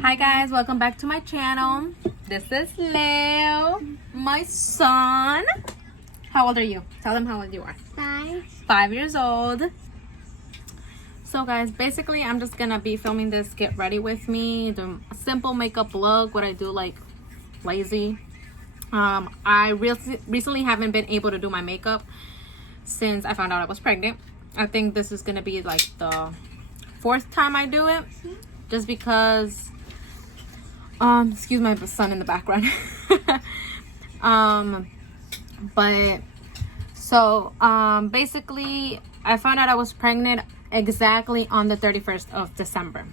Hi guys, welcome back to my channel. This is Leo, my son. How old are you? Tell them how old you are. 5 years old. So guys, basically I'm just gonna be filming this get ready with me, do a simple makeup look, what I do like lazy. I recently haven't been able to do my makeup since I found out I was pregnant. I think this is gonna be like the 4th time I do it, just because excuse my son in the background. Basically I found out I was pregnant exactly on the 31st of December.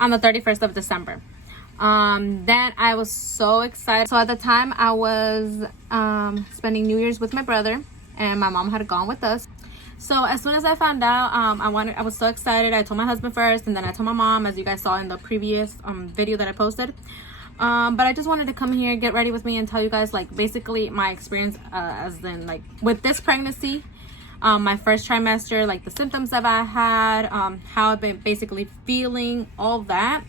On the 31st of December. Then I was so excited. So at the time I was spending New Year's with my brother, and my mom had gone with us. So as soon as I found out, I was so excited. I told my husband first, and then I told my mom, as you guys saw in the previous video that I posted. But I just wanted to come here, get ready with me, and tell you guys like basically my experience as in like with this pregnancy, my first trimester, like the symptoms that I had, how I've been basically feeling, all that.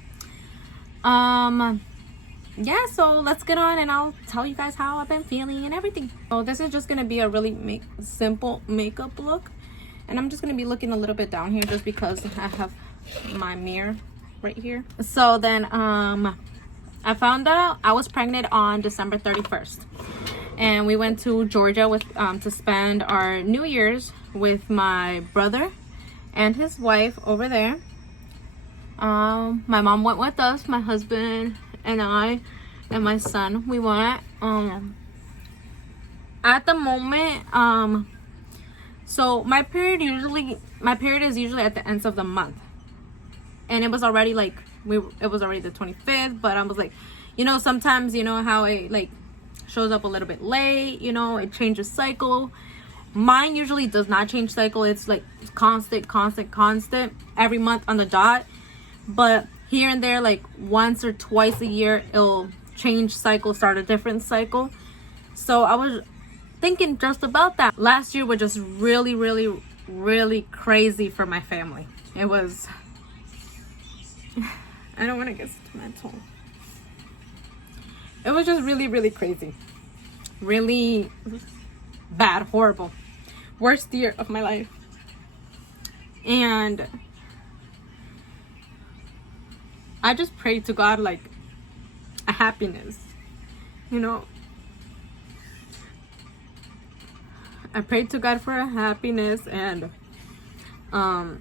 Yeah, so let's get on and I'll tell you guys how I've been feeling and everything. So this is just gonna be a really simple makeup look, and I'm just gonna be looking a little bit down here just because I have my mirror right here. So then I found out I was pregnant on December 31st, and we went to Georgia with to spend our New Year's with my brother and his wife over there. My mom went with us, my husband and I and my son. We went at the moment, so my period is usually at the ends of the month, and it was already like it was already the 25th, but I was like, you know, sometimes you know how it like shows up a little bit late, you know, it changes cycle. Mine usually does not change cycle. It's like constant every month on the dot. But here and there, like once or twice a year, it'll change cycle, start a different cycle. So I was thinking just about that. Last year was just really crazy for my family. It was, I don't want to get sentimental. It was just really crazy. Really bad, horrible. Worst year of my life. And I just prayed to God like a happiness, you know. I prayed to God for a happiness, and my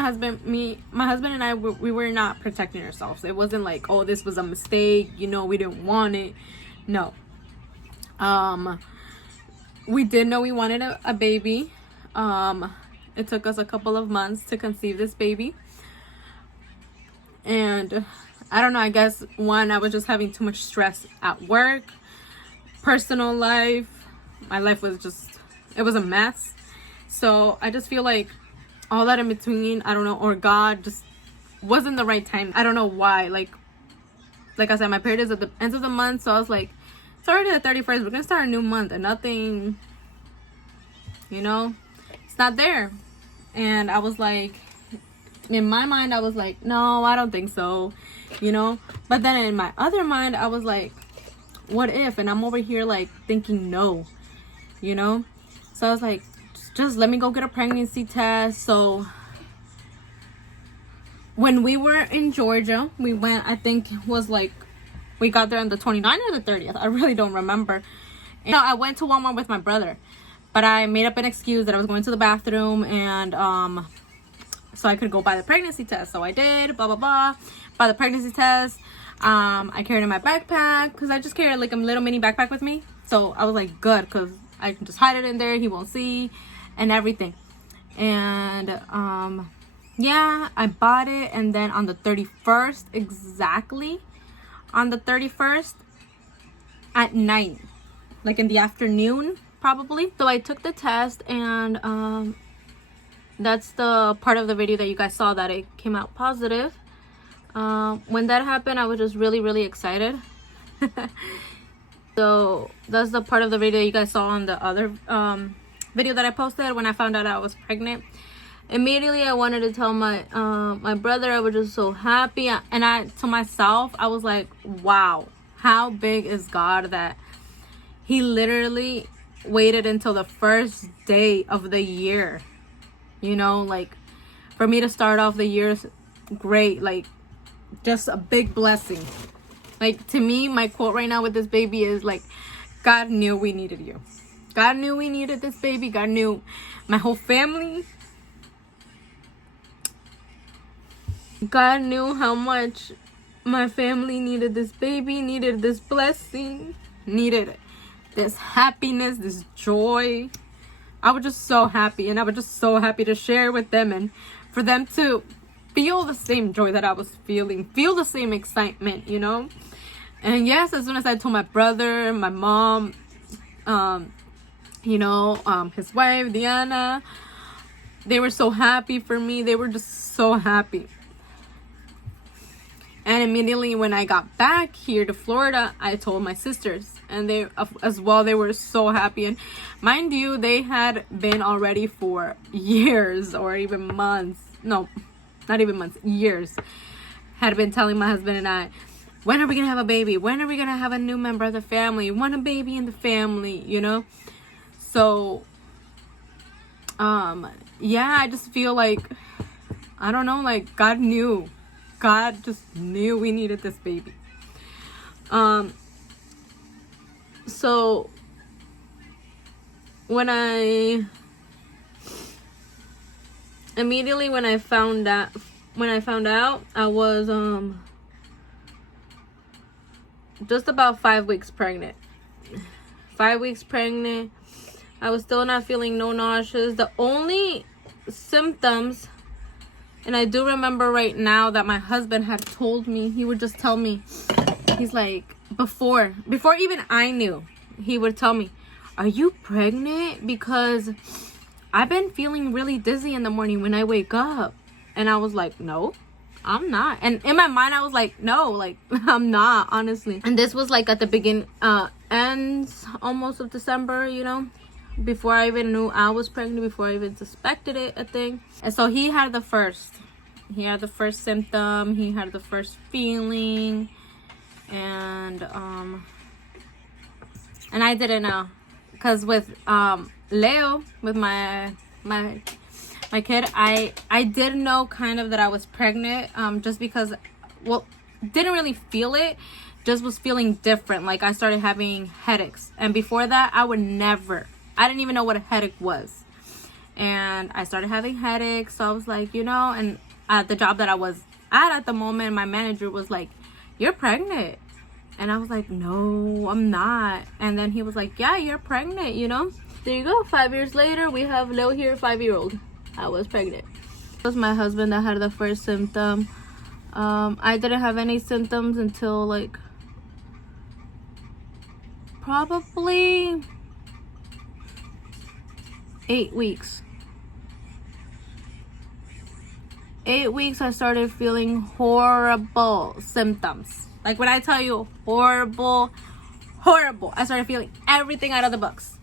husband and I, we were not protecting ourselves. It wasn't like, oh, this was a mistake, you know, we didn't want it. No. We did know we wanted a baby. It took us a couple of months to conceive this baby. And I don't know, I guess I was just having too much stress at work, personal life. My life was just, it was a mess. So I just feel like all that in between, I don't know, or God just wasn't the right time. I don't know why. Like I said, my period is at the end of the month. So I was like, it's already the 31st. We're going to start a new month, and nothing, you know, it's not there. And I was like, in my mind, I was like, no, I don't think so, you know. But then in my other mind, I was like, what if? And I'm over here like thinking no, you know. So I was like, just let me go get a pregnancy test. So when we were in Georgia, we went, I think it was like, we got there on the 29th or the 30th. I really don't remember. And I went to Walmart with my brother, but I made up an excuse that I was going to the bathroom, and so I could go buy the pregnancy test. So I did, blah blah blah, buy the pregnancy test. I carried it in my backpack because I just carried like a little mini backpack with me. So I was like, good, because I can just hide it in there, he won't see, and everything. And yeah, I bought it, and then on the 31st, exactly on the 31st at night, like in the afternoon probably. So I took the test, and that's the part of the video that you guys saw that it came out positive. When that happened, I was just really excited. So that's the part of the video you guys saw on the other video that I posted when I found out I was pregnant. Immediately I wanted to tell my my brother. I was just so happy, and I to myself I was like, wow, how big is God that he literally waited until the first day of the year, you know, like for me to start off the year great, like just a big blessing. Like, to me, my quote right now with this baby is like, God knew we needed you. God knew we needed this baby. God knew my whole family. God knew how much my family needed this baby, needed this blessing, needed this happiness, this joy. I was just so happy, and I was just so happy to share with them and for them to feel the same joy that I was feeling, feel the same excitement, you know. And yes, as soon as I told my brother, my mom, you know, his wife Diana, they were so happy for me. They were just so happy. And immediately when I got back here to Florida, I told my sisters, and they as well, they were so happy. And mind you, they had been already for years or even months, no, not even months, years, had been telling my husband and I, when are we gonna have a baby? When are we gonna have a new member of the family? Want a baby in the family, you know? So yeah, I just feel like, I don't know, like God knew. God just knew we needed this baby. So when I found out, I was just about 5 weeks pregnant. 5 weeks pregnant. I was still not feeling no nauseous. The only symptoms, and I do remember right now that my husband had told me, he would just tell me, he's like, before even I knew, he would tell me, are you pregnant? Because I've been feeling really dizzy in the morning when I wake up. And I was like, no, I'm not. And in my mind, I was like, no, like, I'm not, honestly. And this was like at the beginning, ends almost of December, you know, before I even knew I was pregnant, before I even suspected it, I think. And so he had the first symptom, he had the first feeling, and I didn't know, because with Leo, with my kid, I did know kind of that I was pregnant, just because, well, didn't really feel it, just was feeling different. Like I started having headaches, and before that I didn't even know what a headache was. And I started having headaches. So I was like, you know, and at the job that I was at the moment, my manager was like, you're pregnant. And I was like, no, I'm not. And then he was like, yeah, you're pregnant, you know. There you go. 5 years later, we have Leo here, 5-year-old. I was pregnant. It was my husband that had the first symptom. I didn't have any symptoms until like probably 8 weeks. 8 weeks, I started feeling horrible symptoms. Like when I tell you horrible, I started feeling everything out of the box.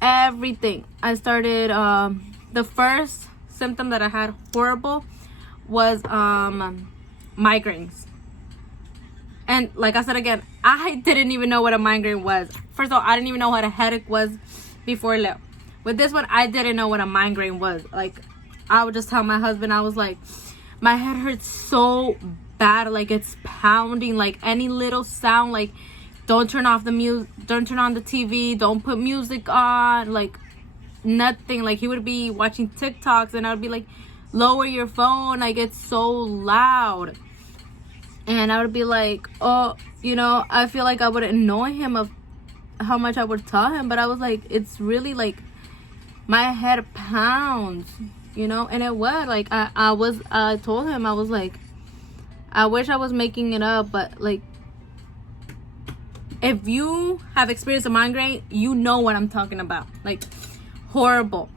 Everything. I started, the first symptom that I had horrible was migraines. And like I said again, I didn't even know what a migraine was. First of all, I didn't even know what a headache was before Leo. With this one, I didn't know what a migraine was. Like, I would just tell my husband, I was like, my head hurts so bad, like it's pounding, like any little sound, like don't turn off the music, don't turn on the TV, don't put music on, like nothing. Like he would be watching TikToks and I would be like, lower your phone, like it's so loud. And I would be like, oh, you know, I feel like I would annoy him of how much I would tell him, but I was like, it's really like my head pounds, you know. And it was like, I told him, I was like, I wish I was making it up, but like, if you have experienced a migraine, you know what I'm talking about. Like, horrible.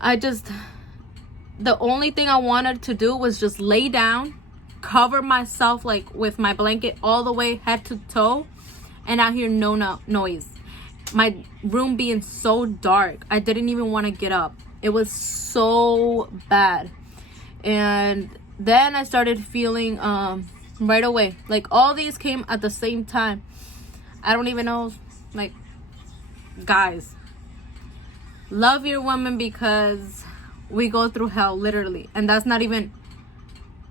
The only thing I wanted to do was just lay down, cover myself like with my blanket all the way head to toe, and I hear no noise. my room being so dark, I didn't even want to get up. It was so bad. And then I started feeling right away, like all these came at the same time. I don't even know, like, guys, love your woman, because we go through hell, literally. And that's not even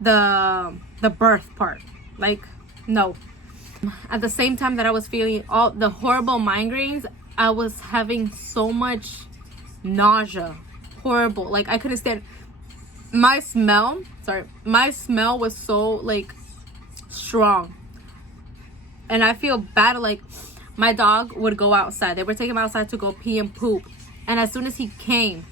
the birth part. Like, no. At the same time that I was feeling all the horrible migraines, I was having so much nausea. Horrible. Like, I couldn't stand my smell was so, like, strong. And I feel bad. Like, my dog would go outside. They would take him outside to go pee and poop. And as soon as he came,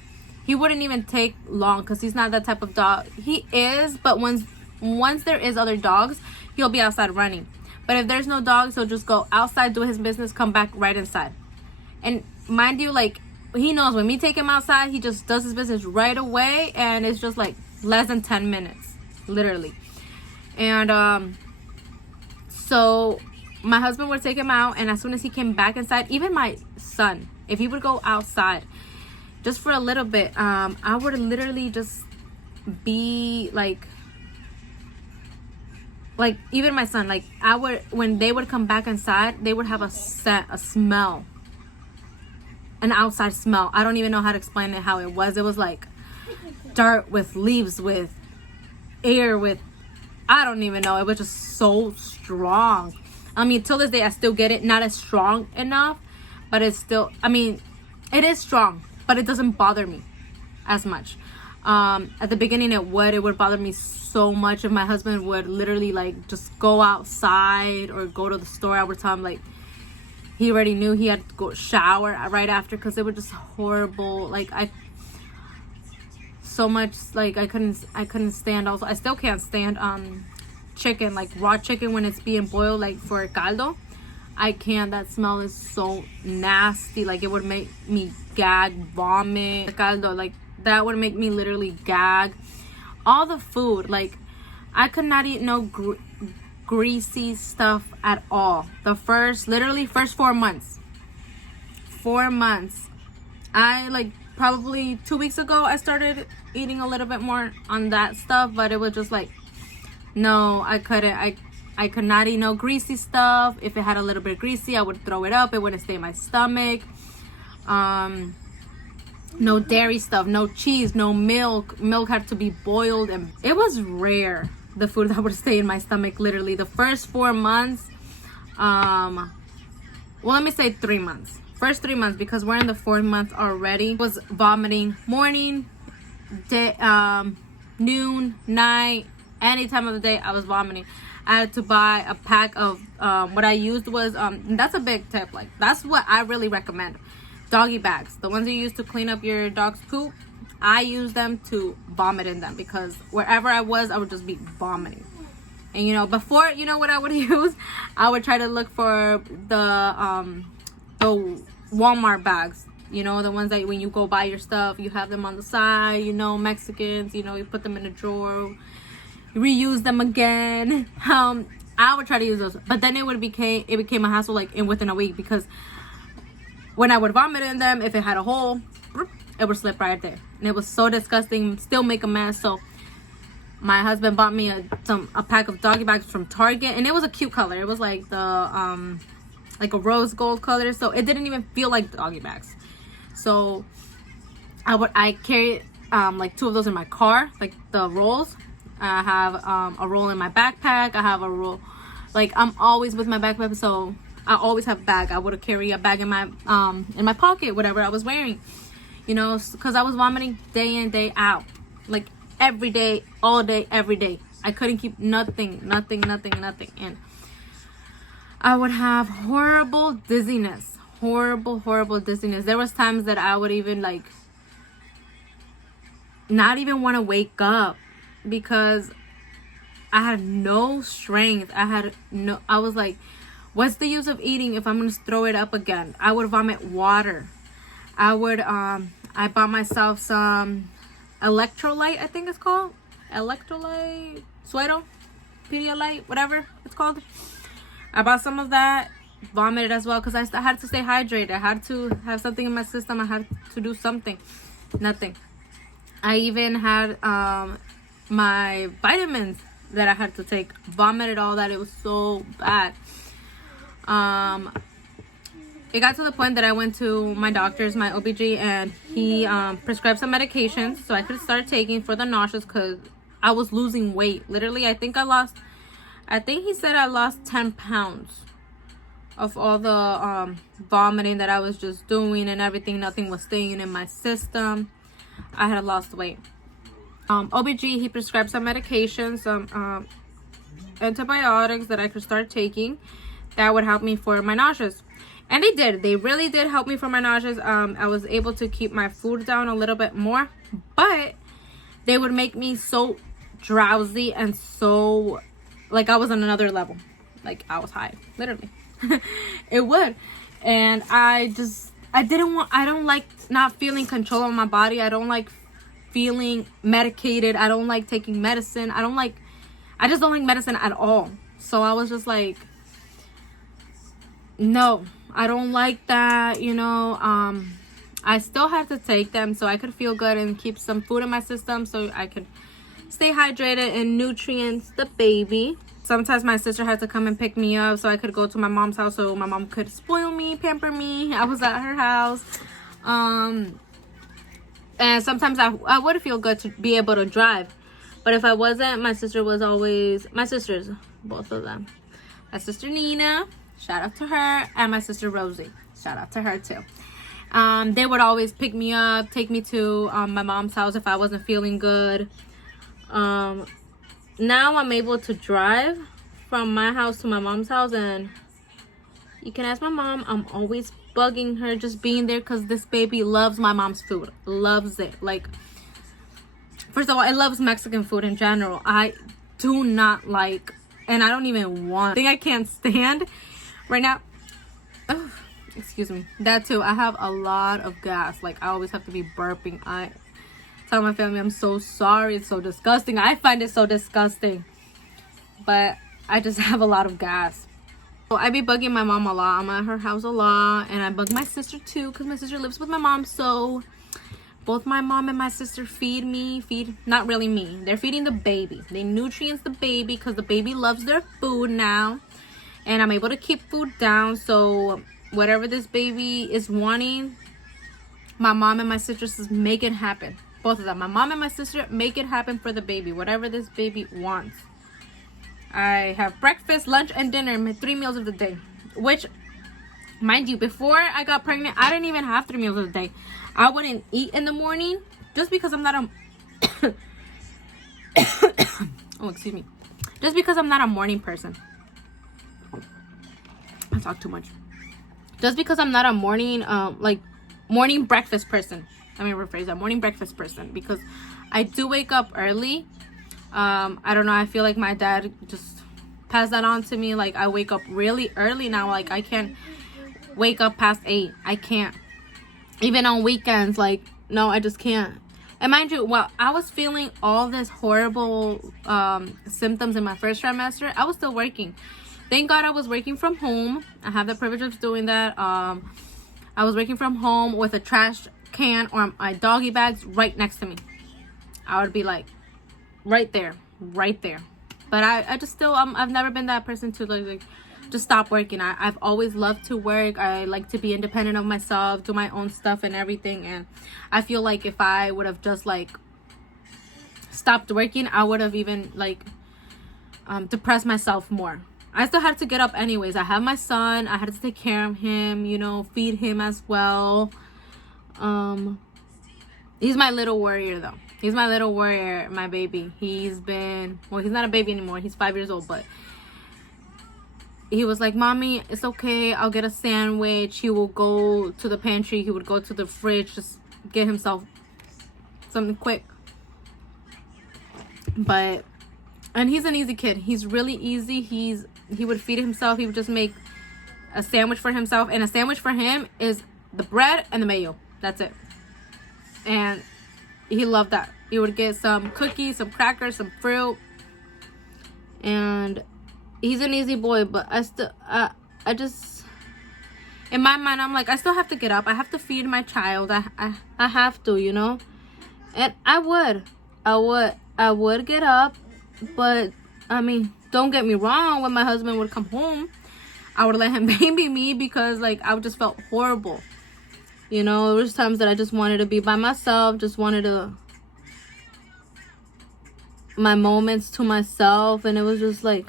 he wouldn't even take long, because he's not that type of dog. He is, but once there is other dogs, he'll be outside running. But if there's no dogs, he'll just go outside, do his business, come back right inside. And mind you, like, he knows when we take him outside, he just does his business right away. And it's just like less than 10 minutes, literally. And so my husband would take him out. And as soon as he came back inside, even my son, if he would go outside just for a little bit, I would literally just be like even my son, like, when they would come back inside, they would have a smell, an outside smell. I don't even know how to explain it, how it was. It was like dirt with leaves, with air, with, I don't even know. It was just so strong. I mean, till this day, I still get it. Not as strong enough, but it's still, I mean, it is strong, but it doesn't bother me as much. At the beginning, it would bother me so much if my husband would literally, like, just go outside or go to the store. I would tell him, like, he already knew he had to go shower right after, because it was just horrible. Like, so much, like, I couldn't stand. Also, I still can't stand chicken, like raw chicken, when it's being boiled, like for caldo. I can't. That smell is so nasty. Like, it would make me gag, vomit. The caldo, like, that would make me literally gag. All the food, like, I could not eat no greasy stuff at all. The first 4 months. 4 months. I, like, probably 2 weeks ago, I started eating a little bit more on that stuff, but it was just like, no, I couldn't. I could not eat no greasy stuff. If it had a little bit greasy, I would throw it up. It wouldn't stay in my stomach. No dairy stuff, no cheese, no milk. Milk had to be boiled, and it was rare, the food that would stay in my stomach. Literally the first 4 months, well, let me say 3 months. First 3 months, because we're in the 4th month already. Was vomiting morning, day, noon, night, any time of the day. I was vomiting. I had to buy a pack of what I used was that's a big tip. Like, that's what I really recommend. Doggy bags, the ones you use to clean up your dog's poop. I use them to vomit in them, because wherever I was, I would just be vomiting. And, you know, before, you know what I would use? I would try to look for the Walmart bags. You know, the ones that when you go buy your stuff, you have them on the side. You know, Mexicans, you know, you put them in a drawer, reuse them again. I would try to use those, but then it became a hassle, like, within a week, because when I would vomit in them, if it had a hole, it would slip right there. And it was so disgusting, still make a mess. So my husband bought me a pack of doggy bags from Target, and it was a cute color. It was like the like a rose gold color, so it didn't even feel like doggy bags. So I carry like 2 of those in my car, like the rolls. I have a roll in my backpack. I have a roll, like, I'm always with my backpack, so I always have a bag. I would carry a bag in my pocket, whatever I was wearing, you know, because I was vomiting day in, day out, like every day, all day, every day. I couldn't keep nothing. And I would have horrible dizziness, horrible dizziness. There was times that I would even, like, not even want to wake up, because I had no strength. I was like, what's the use of eating if I'm gonna throw it up again? I would vomit water. I bought myself some electrolyte, I think it's called. Electrolyte, Suero, Pedialyte, whatever it's called. I bought some of that vomited as well because I had to stay hydrated. I had to have something in my system. I had to do something. Nothing. I even had my vitamins that I had to take. Vomited all that. It was so bad. It got to the point that I went to my doctor's, my OBG, and he prescribed some medications so I could start taking for the nauseous because I was losing weight. Literally, I think he said I lost 10 pounds of all the vomiting that I was just doing and everything. Nothing was staying in my system. I had lost weight. OBG, he prescribed some medications, some antibiotics that I could start taking that would help me for my nauseous. And they did. They really did help me for my nauseous. I was able to keep my food down a little bit more, but they would make me so drowsy and so like I was on another level. Like I was high, literally. It would. And I don't like not feeling control of my body. I don't like feeling medicated. I don't like taking medicine. I just don't like medicine at all. So I was just like, no, I don't like that, you know. I still had to take them so I could feel good and keep some food in my system so I could stay hydrated and nutrients the baby. Sometimes my sister had to come and pick me up so I could go to my mom's house so my mom could spoil me, pamper me. I was at her house. And sometimes I would feel good to be able to drive. But if I wasn't, my sisters, both of them. My sister Nina, shout out to her, and my sister Rosie, shout out to her too. They would always pick me up, take me to my mom's house if I wasn't feeling good. Now I'm able to drive from my house to my mom's house, and you can ask my mom. I'm always bugging her just being there because this baby loves my mom's food. Loves it. Like, first of all, it loves Mexican food in general. I do not like, and I don't even want, thing I can't stand right now. Oh, excuse me. That too. I have a lot of gas. Like, I always have to be burping. I tell my family I'm so sorry. It's so disgusting. I find it so disgusting. But I just have a lot of gas. So I be bugging my mom a lot. I'm at her house a lot. And I bug my sister too because my sister lives with my mom. So both my mom and my sister not really me. They're feeding the baby. They nutrients the baby because the baby loves their food now. And I'm able to keep food down. So whatever this baby is wanting, my mom and my sister just make it happen. Both of them. My mom and my sister make it happen for the baby. Whatever this baby wants. I have breakfast, lunch, and dinner. My 3 meals of the day. Which, mind you, before I got pregnant, I didn't even have 3 meals of the day. I wouldn't eat in the morning just because I'm not a... oh, excuse me. Just because I'm not a morning person. I talk too much. Just because I'm not a morning, morning breakfast person. Let me rephrase that. Morning breakfast person. Because I do wake up early. I don't know. I feel like my dad just passed that on to me. Like, I wake up really early now. Like, I can't wake up past 8. I can't. Even on weekends. Like, no, I just can't. And mind you, while I was feeling all this horrible symptoms in my first trimester, I was still working. Thank God I was working from home. I have the privilege of doing that. I was working from home with a trash can or my doggy bags right next to me. I would be like, right there. But I just still, I've never been that person to like just stop working. I've always loved to work. I like to be independent of myself, do my own stuff and everything. And I feel like if I would have just like stopped working, I would have even like depressed myself more. I still had to get up anyways. I have my son. I had to take care of him, you know, feed him as well. He's my little warrior though. He's my little warrior, my baby. He's not a baby anymore. He's 5 years old, but he was like, Mommy, it's okay. I'll get a sandwich. He will go to the pantry. He would go to the fridge, just get himself something quick. And he's an easy kid. He's really easy. He would feed himself. He would just make a sandwich for himself. And a sandwich for him is the bread and the mayo. That's it. And he loved that. He would get some cookies, some crackers, some fruit. And he's an easy boy. But I in my mind, I'm like, I still have to get up. I have to feed my child. I have to, you know. And I would get up, but I mean, don't get me wrong. When my husband would come home, I would let him baby me because like I just felt horrible. You know, there was times that I just wanted to be by myself, just wanted my moments to myself, and it was just like,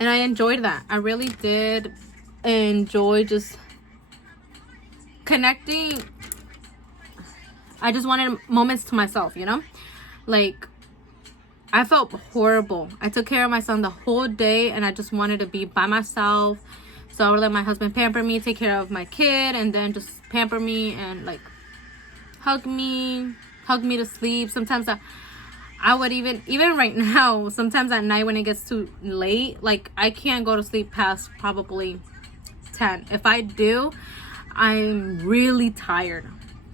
and I enjoyed that. I really did enjoy just connecting. I just wanted moments to myself, you know? Like, I felt horrible. I took care of my son the whole day, and I just wanted to be by myself. So I would let my husband pamper me, take care of my kid, and then just pamper me and like hug me to sleep. Sometimes I would even right now, sometimes at night when it gets too late, like I can't go to sleep past probably 10. If I do, I'm really tired.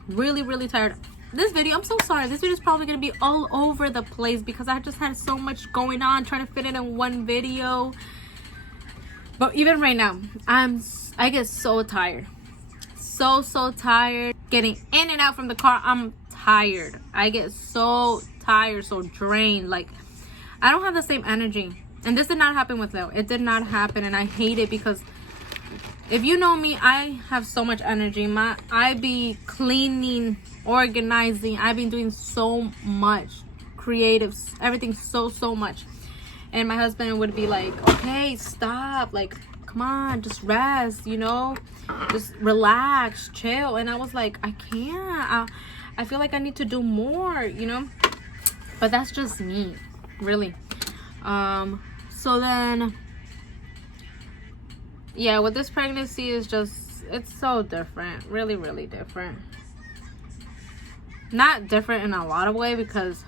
Really tired. This video, I'm so sorry. This video is probably going to be all over the place because I just had so much going on trying to fit it in one video. But even right now, I get so tired. So tired. Getting in and out from the car, I'm tired. I get so tired, so drained. Like, I don't have the same energy. And this did not happen with Leo. It did not happen, and I hate it because if you know me, I have so much energy. I be cleaning, organizing. I've been doing so much creative, everything so much. And my husband would be like, okay, stop, like, come on, just rest, you know, just relax, chill. And I was like, I can't. I feel like I need to do more, you know. But that's just me, really. So then, yeah, with this pregnancy is just, it's so different. Really different. Not different in a lot of ways because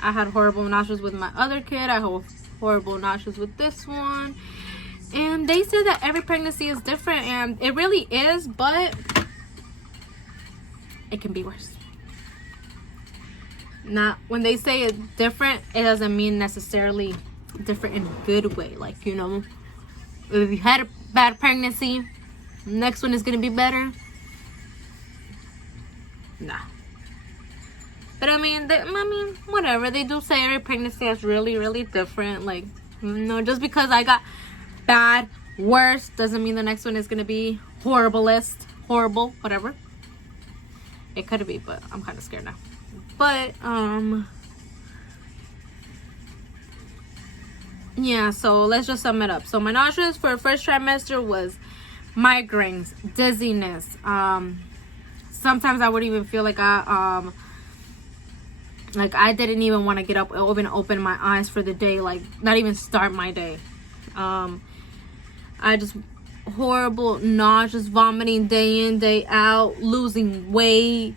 I had horrible nauseous with my other kid. I had horrible nauseous with this one. And they say that every pregnancy is different, and it really is, but it can be worse. Not when they say it's different, it doesn't mean necessarily different in a good way. Like, you know, if you had a bad pregnancy, next one is gonna be better. Nah. But I mean, whatever. They do say every pregnancy is really different. Like, you know, just because I got bad, worse, doesn't mean the next one is gonna be horrible, whatever. It could be, but I'm kind of scared now. But yeah, so let's just sum it up. So my nauseous for first trimester was migraines, dizziness. Sometimes I would even feel like I didn't even want to get up or even open my eyes for the day, like not even start my day. I just horrible, nauseous, vomiting day in, day out, losing weight.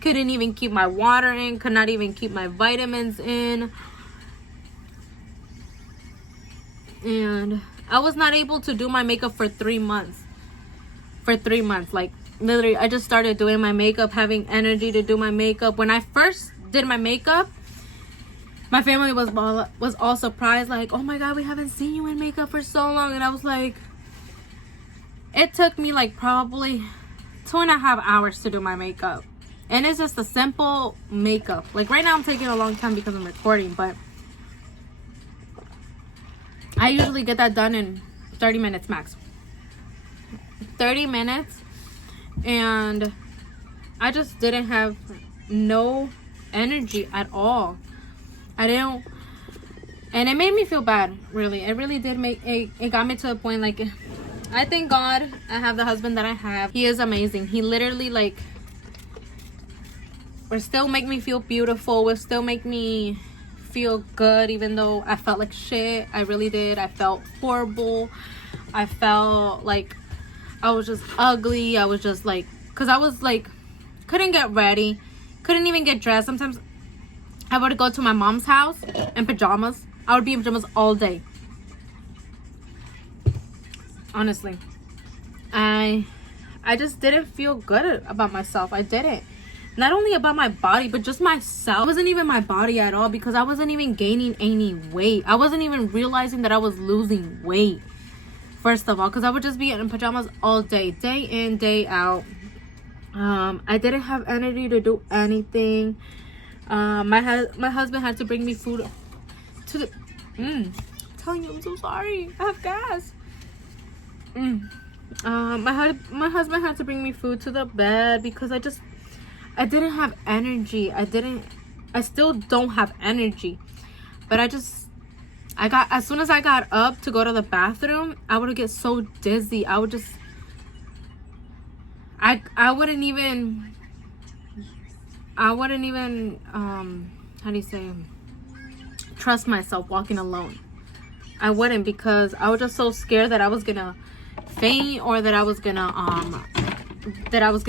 Couldn't even keep my water in, could not even keep my vitamins in. And I was not able to do my makeup for 3 months. Like, literally, I just started doing my makeup, having energy to do my makeup. When I first did my makeup, my family was all surprised, like, oh my god, we haven't seen you in makeup for so long. And I was like, it took me like probably 2.5 hours to do my makeup. And it's just a simple makeup. Like right now I'm taking a long time because I'm recording, but I usually get that done in 30 minutes max. 30 minutes. And I just didn't have no energy at all. I didn't, and it made me feel bad, really. It really did it got me to a point, like, I thank God I have the husband that I have. He is amazing. He literally, like, will still make me feel beautiful, will still make me feel good, even though I felt like shit. I really did. I felt horrible. I felt like I was just ugly. I was just like, because I was like, couldn't get ready, couldn't even get dressed. Sometimes I would go to my mom's house in pajamas. I would be in pajamas all day. Honestly, I just didn't feel good about myself. I didn't. not only about my body, but just myself. It wasn't even my body at all, because I wasn't even gaining any weight. I wasn't even realizing that I was losing weight, first of all, because I would just be in pajamas all day, day in, day out. I didn't have energy to do anything. My husband had to bring me food to the I'm telling you, I'm so sorry, I have gas. My husband had to bring me food to the bed because I didn't have energy. I still don't have energy, but as soon as I got up to go to the bathroom, I would get so dizzy. I wouldn't even how do you say, trust myself walking alone. I wouldn't, because I was just so scared that I was gonna faint, or that I was gonna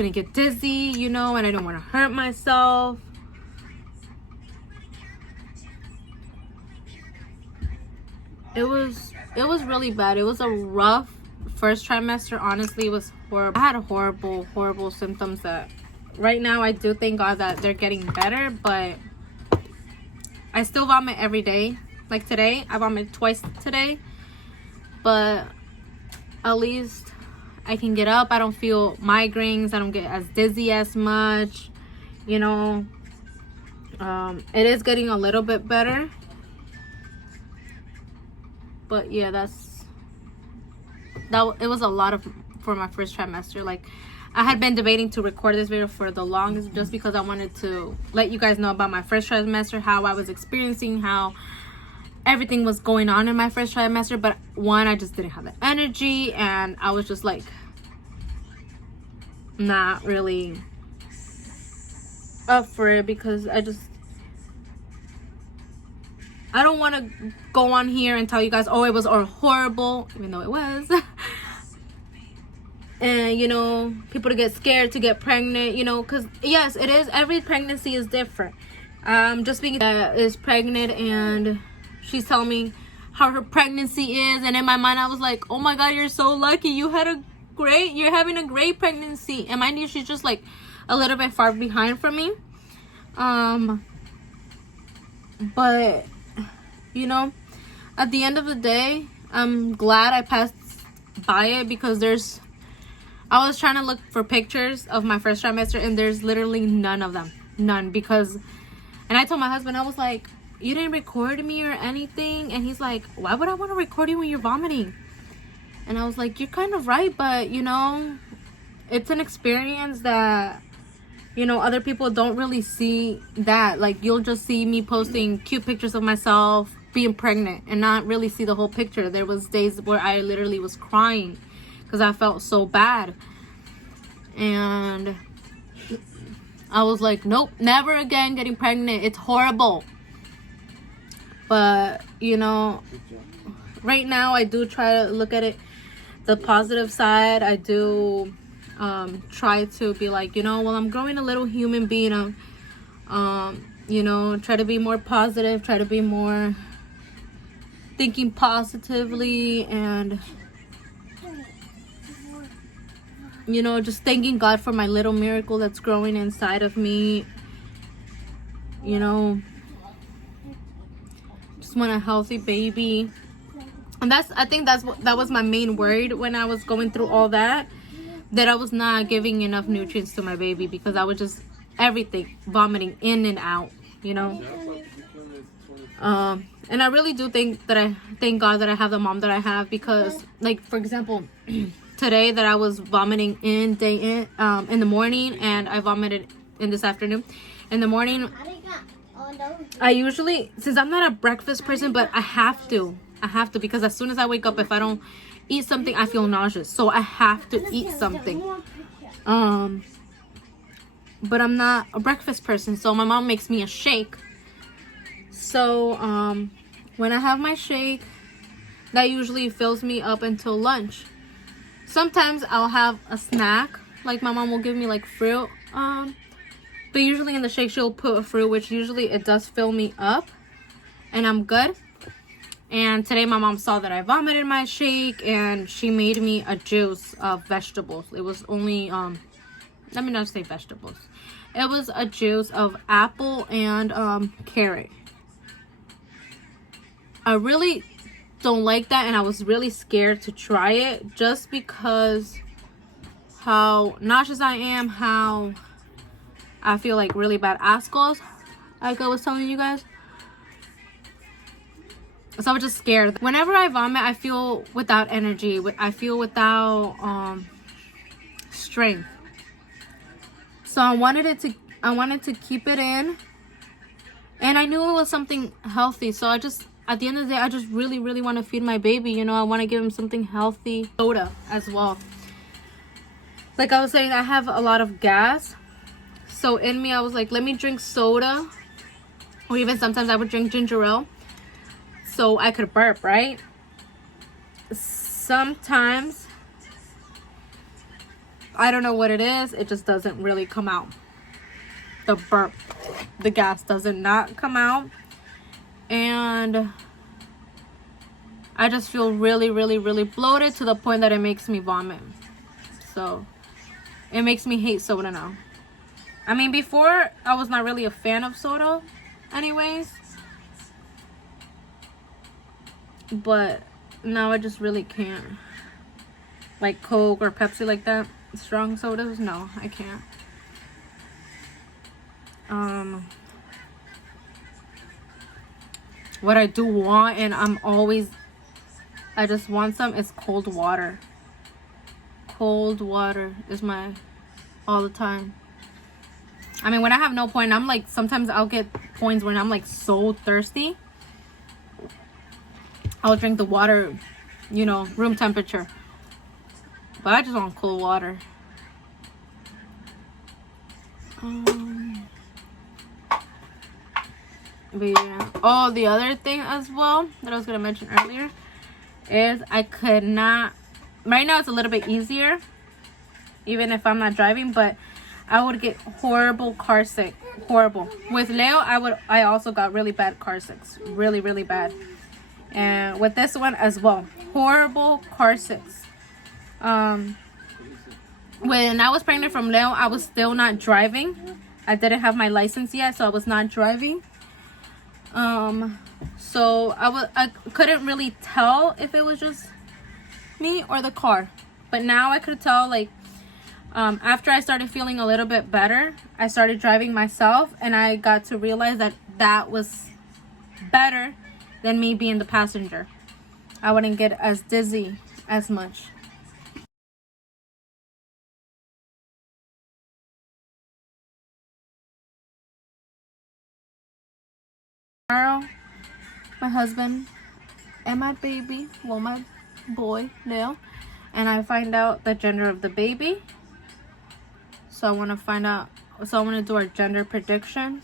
get dizzy, you know, and I didn't want to hurt myself. It was really bad. It was a rough first trimester. Honestly, it was horrible. I had horrible symptoms that right now I do thank God that they're getting better, but I still vomit every day. Like today, I vomited twice today, but at least I can get up. I don't feel migraines. I don't get as dizzy as much, you know. It is getting a little bit better, but yeah, it was a lot for my first trimester. Like, I had been debating to record this video for the longest, just because I wanted to let you guys know about my first trimester, how I was experiencing, how everything was going on in my first trimester. But one, I just didn't have the energy, and I was just like not really up for it, because I don't want to go on here and tell you guys, oh, it was all horrible, even though it was. And, you know, people to get scared to get pregnant, you know, because yes, it is. Every pregnancy is different. Just being is pregnant, and she's telling me how her pregnancy is, and in my mind I was like, oh my God, you're so lucky. You're having a great pregnancy. And mind you, she's just like a little bit far behind from me. But you know, at the end of the day, I'm glad I passed by it, because I was trying to look for pictures of my first trimester, and there's literally none of them. None. And I told my husband, I was like, you didn't record me or anything? And he's like, why would I want to record you when you're vomiting? And I was like, you're kind of right, but you know, it's an experience that, you know, other people don't really see that. Like, you'll just see me posting cute pictures of myself being pregnant and not really see the whole picture. There was days where I literally was crying because I felt so bad. And I was like, nope, never again getting pregnant. It's horrible. But, you know, right now I do try to look at it the positive side. I do try to be like, you know, well, I'm growing a little human being. You know, try to be more positive, try to be more thinking positively, and you know, just thanking God for my little miracle that's growing inside of me. You know, just want a healthy baby. And I think that was my main worry when I was going through all that I was not giving enough nutrients to my baby, because I was just everything vomiting in and out, you know. And I really do think that I thank God that I have the mom that I have, because, like, for example, today that I was vomiting in the morning, and I vomited in this afternoon. In the morning, I usually, since I'm not a breakfast person, but I have to, because as soon as I wake up, if I don't eat something, I feel nauseous. So I have to eat something. But I'm not a breakfast person, so my mom makes me a shake. So when I have my shake, that usually fills me up until lunch. Sometimes I'll have a snack, like my mom will give me like fruit, but usually in the shake she'll put a fruit, which usually it does fill me up and I'm good. And today my mom saw that I vomited my shake, and she made me a juice of vegetables. It was only let me not say vegetables. It was a juice of apple and carrot. I really don't like that, and I was really scared to try it just because how nauseous I am, how I feel like really bad ascos, like I was telling you guys. So I was just scared. Whenever I vomit, I feel without energy. I feel without strength. So I wanted to keep it in, and I knew it was something healthy. So at the end of the day, I just really want to feed my baby. You know, I want to give him something healthy. Soda as well. Like I was saying, I have a lot of gas. So in me, I was like, let me drink soda, or even sometimes I would drink ginger ale, so I could burp, right? Sometimes, I don't know what it is, it just doesn't really come out. The burp, the gas doesn't not come out. And I just feel really bloated to the point that it makes me vomit. So it makes me hate soda now. I mean, before I was not really a fan of soda anyways, but now I just really can't. Like Coke or Pepsi like that, strong sodas, no, I can't. What I do want, and I just want some, is cold water. Cold water is my all the time. I mean, when I have no point, I'm like, sometimes I'll get points when I'm like so thirsty. I'll drink the water, you know, room temperature. But I just want cold water. But yeah. Oh, the other thing as well that I was going to mention earlier is I could not... Right now it's a little bit easier, even if I'm not driving, but I would get horrible car sick. Horrible. With Leo, I also got really bad car sick. Really bad. And with this one as well. Horrible car sick. When I was pregnant from Leo, I was still not driving. I didn't have my license yet, so I was not driving. So I couldn't really tell if it was just me or the car. But now I could tell, like, after I started feeling a little bit better, I started driving myself, and I got to realize that that was better than me being the passenger. I wouldn't get as dizzy as much. Tomorrow, my husband and my baby, well, my boy, Leo, and I find out the gender of the baby. So I want to do our gender prediction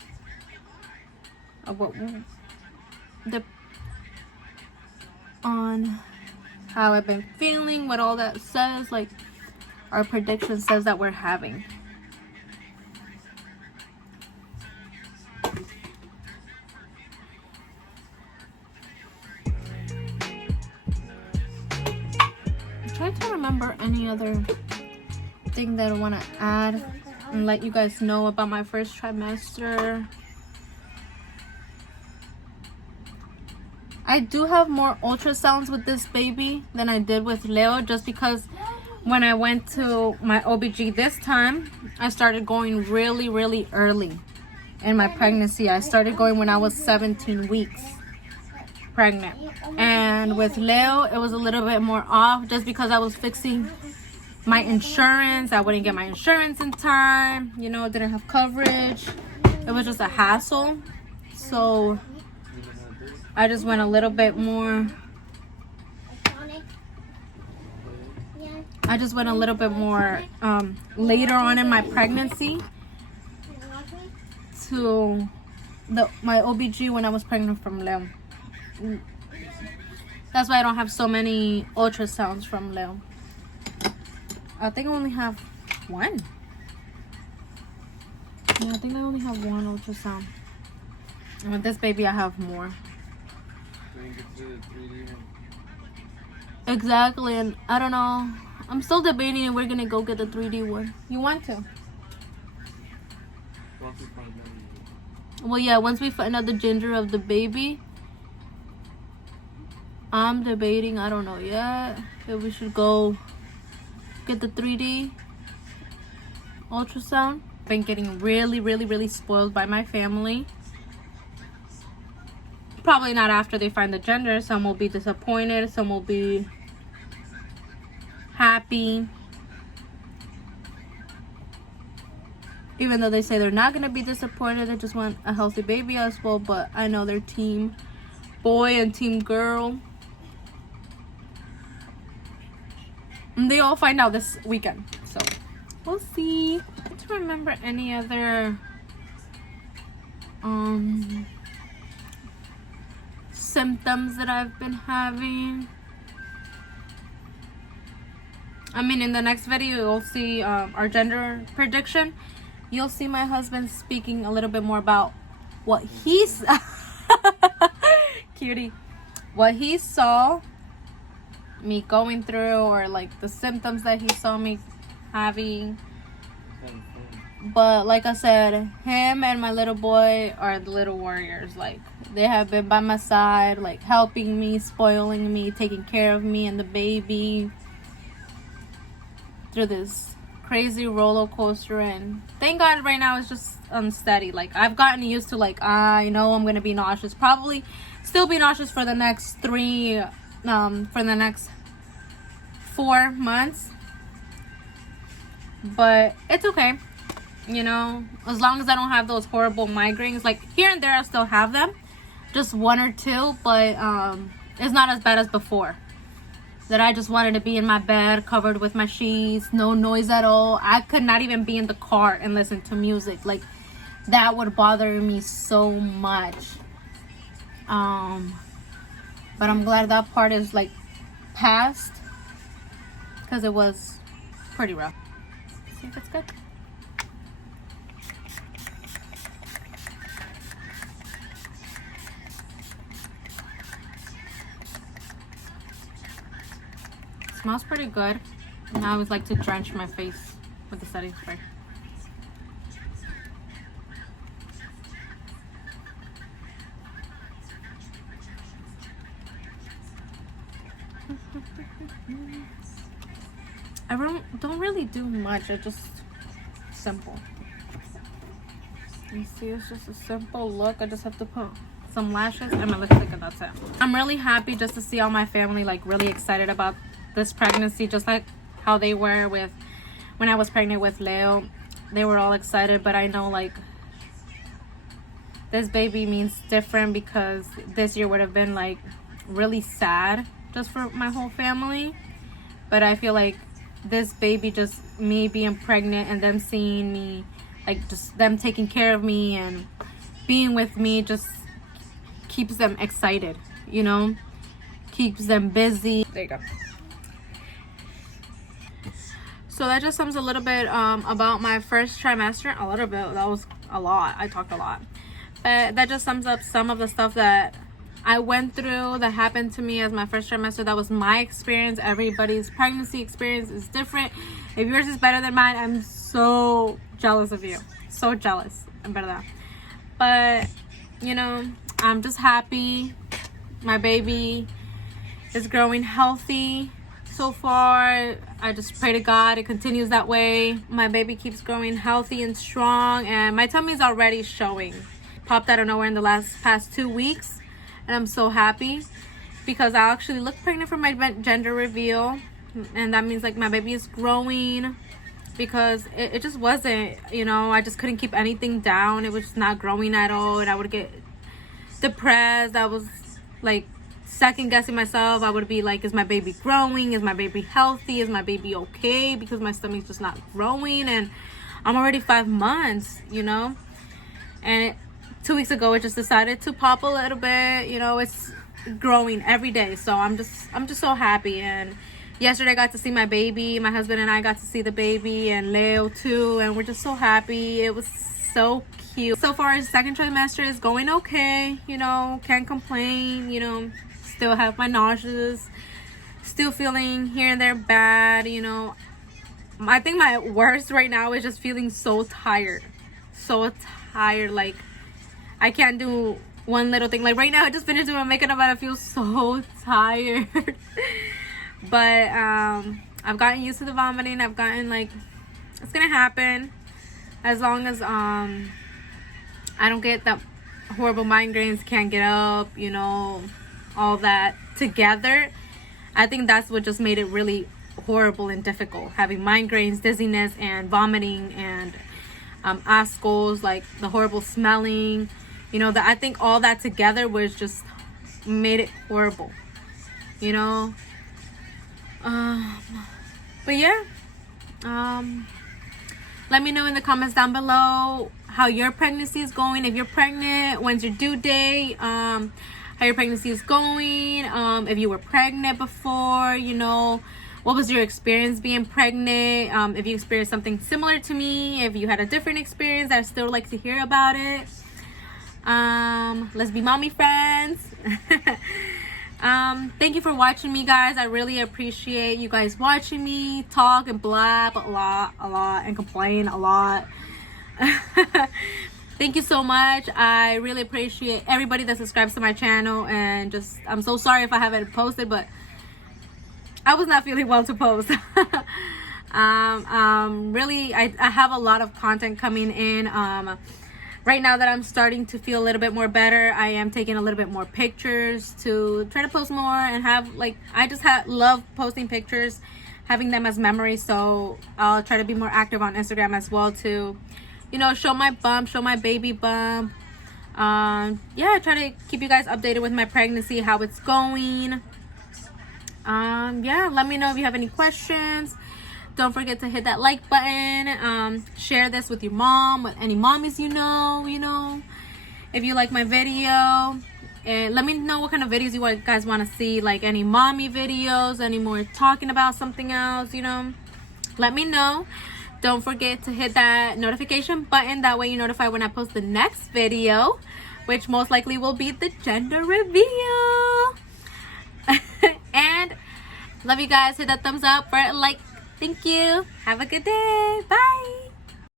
of what on how I've been feeling, what all that says, like our prediction says that we're having. I'm trying to remember any other thing that I want to add and let you guys know about my first trimester. I do have more ultrasounds with this baby than I did with Leo, just because when I went to my OBG this time, I started going really early in my pregnancy. I started going when I was 17 weeks pregnant. And with Leo, it was a little bit more off, just because I was fixing my insurance. I wouldn't get my insurance in time, you know, didn't have coverage. It was just a hassle. So I just went a little bit more later on in my pregnancy to my OBG when I was pregnant from Leo. That's why I don't have so many ultrasounds from Leo. I think I only have one. Yeah, I think I only have one ultrasound. And with this baby, I have more. Exactly, and I don't know. I'm still debating if we're gonna go get the 3D one. You want to? Well, yeah, once we find out the gender of the baby, I'm debating, I don't know yet, if we should go get the 3D ultrasound. Been getting really spoiled by my family. Probably not after they find the gender. Some will be disappointed, some will be happy. Even though they say they're not going to be disappointed, they just want a healthy baby as well. But I know they're team boy and team girl. And they all find out this weekend. So, we'll see. I don't remember any other symptoms that I've been having. I mean, in the next video, you'll see our gender prediction. You'll see my husband speaking a little bit more about what he's cutie, what he saw me going through, or like the symptoms that he saw me having. But like I said, him and my little boy are the little warriors. Like, they have been by my side, like helping me, spoiling me, taking care of me and the baby through this crazy roller coaster. And thank God right now it's just unsteady. Like, I've gotten used to, like, I know I'm gonna be nauseous, probably still be nauseous for the next 4 months, but it's okay, you know, as long as I don't have those horrible migraines. Like, here and there I still have them, just 1 or 2, but it's not as bad as before, that I just wanted to be in my bed covered with my sheets, no noise at all. I could not even be in the car and listen to music. Like, that would bother me so much. But I'm glad that part is like past, because it was pretty rough. See if it's good. Smells pretty good. And I always like to drench my face with the setting spray. I don't really do much. It's just simple. You see, it's just a simple look. I just have to put some lashes and my lipstick, and that's it. I'm really happy just to see all my family like really excited about this pregnancy, just like how they were with when I was pregnant with Leo. They were all excited, but I know like this baby means different, because this year would have been like really sad just for my whole family. But I feel like this baby, just me being pregnant and them seeing me, like just them taking care of me and being with me, just keeps them excited, you know, keeps them busy. There you go. So that just sums a little bit about my first trimester. A little bit, that was a lot. I talked a lot. But that just sums up some of the stuff that I went through, that happened to me as my first trimester. That was my experience. Everybody's pregnancy experience is different. If yours is better than mine, I'm so jealous of you. So jealous. I'm better than that. But, you know, I'm just happy. My baby is growing healthy so far. I just pray to God it continues that way. My baby keeps growing healthy and strong, and my tummy is already showing. Popped out of nowhere in the past 2 weeks. And I'm so happy, because I actually looked pregnant for my gender reveal, and that means like my baby is growing, because it just wasn't, you know, I just couldn't keep anything down. It was just not growing at all, and I would get depressed. I was like second guessing myself. I would be like, is my baby growing? Is my baby healthy? Is my baby okay? Because my stomach's just not growing, and I'm already 5 months, you know. And 2 weeks ago it just decided to pop a little bit, you know. It's growing every day, so I'm just so happy. And yesterday I got to see my baby. My husband and I got to see the baby, and Leo too, and we're just so happy. It was so cute. So far, his second trimester is going okay, you know. Can't complain, you know. Still have my nauseous, still feeling here and there bad, you know. I think my worst right now is just feeling so tired. so tired. Like, I can't do one little thing. Like right now, I just finished doing my makeup and I feel so tired. But I've gotten used to the vomiting. I've gotten, like, it's gonna happen as long as I don't get that horrible migraines, can't get up, you know, all that together. I think that's what just made it really horrible and difficult, having migraines, dizziness, and vomiting, and ascos, like the horrible smelling, you know, that I think all that together was just made it horrible, you know. But yeah, let me know in the comments down below how your pregnancy is going. If you're pregnant, when's your due date, how your pregnancy is going, if you were pregnant before, you know, what was your experience being pregnant, if you experienced something similar to me, if you had a different experience. I'd still like to hear about it. Let's be mommy friends. Thank you for watching me, guys. I really appreciate you guys watching me talk and blab a lot and complain a lot. Thank you so much. I really appreciate everybody that subscribes to my channel, and just, I'm so sorry if I haven't posted, but I was not feeling well to post. Really, I have a lot of content coming in. Right now that I'm starting to feel a little bit more better, I am taking a little bit more pictures to try to post more and have, like, I just love posting pictures, having them as memories. So I'll try to be more active on Instagram as well to, you know, show my bump, show my baby bump. Yeah, try to keep you guys updated with my pregnancy, how it's going. Yeah, let me know if you have any questions. Don't forget to hit that like button. Share this with your mom, with any mommies you know, if you like my video. And let me know what kind of videos you guys want to see, like any mommy videos, any more talking about something else, you know. Let me know. Don't forget to hit that notification button. That way you're notified when I post the next video, which most likely will be the gender reveal. And love you guys. Hit that thumbs up for a like. Thank you. Have a good day. Bye.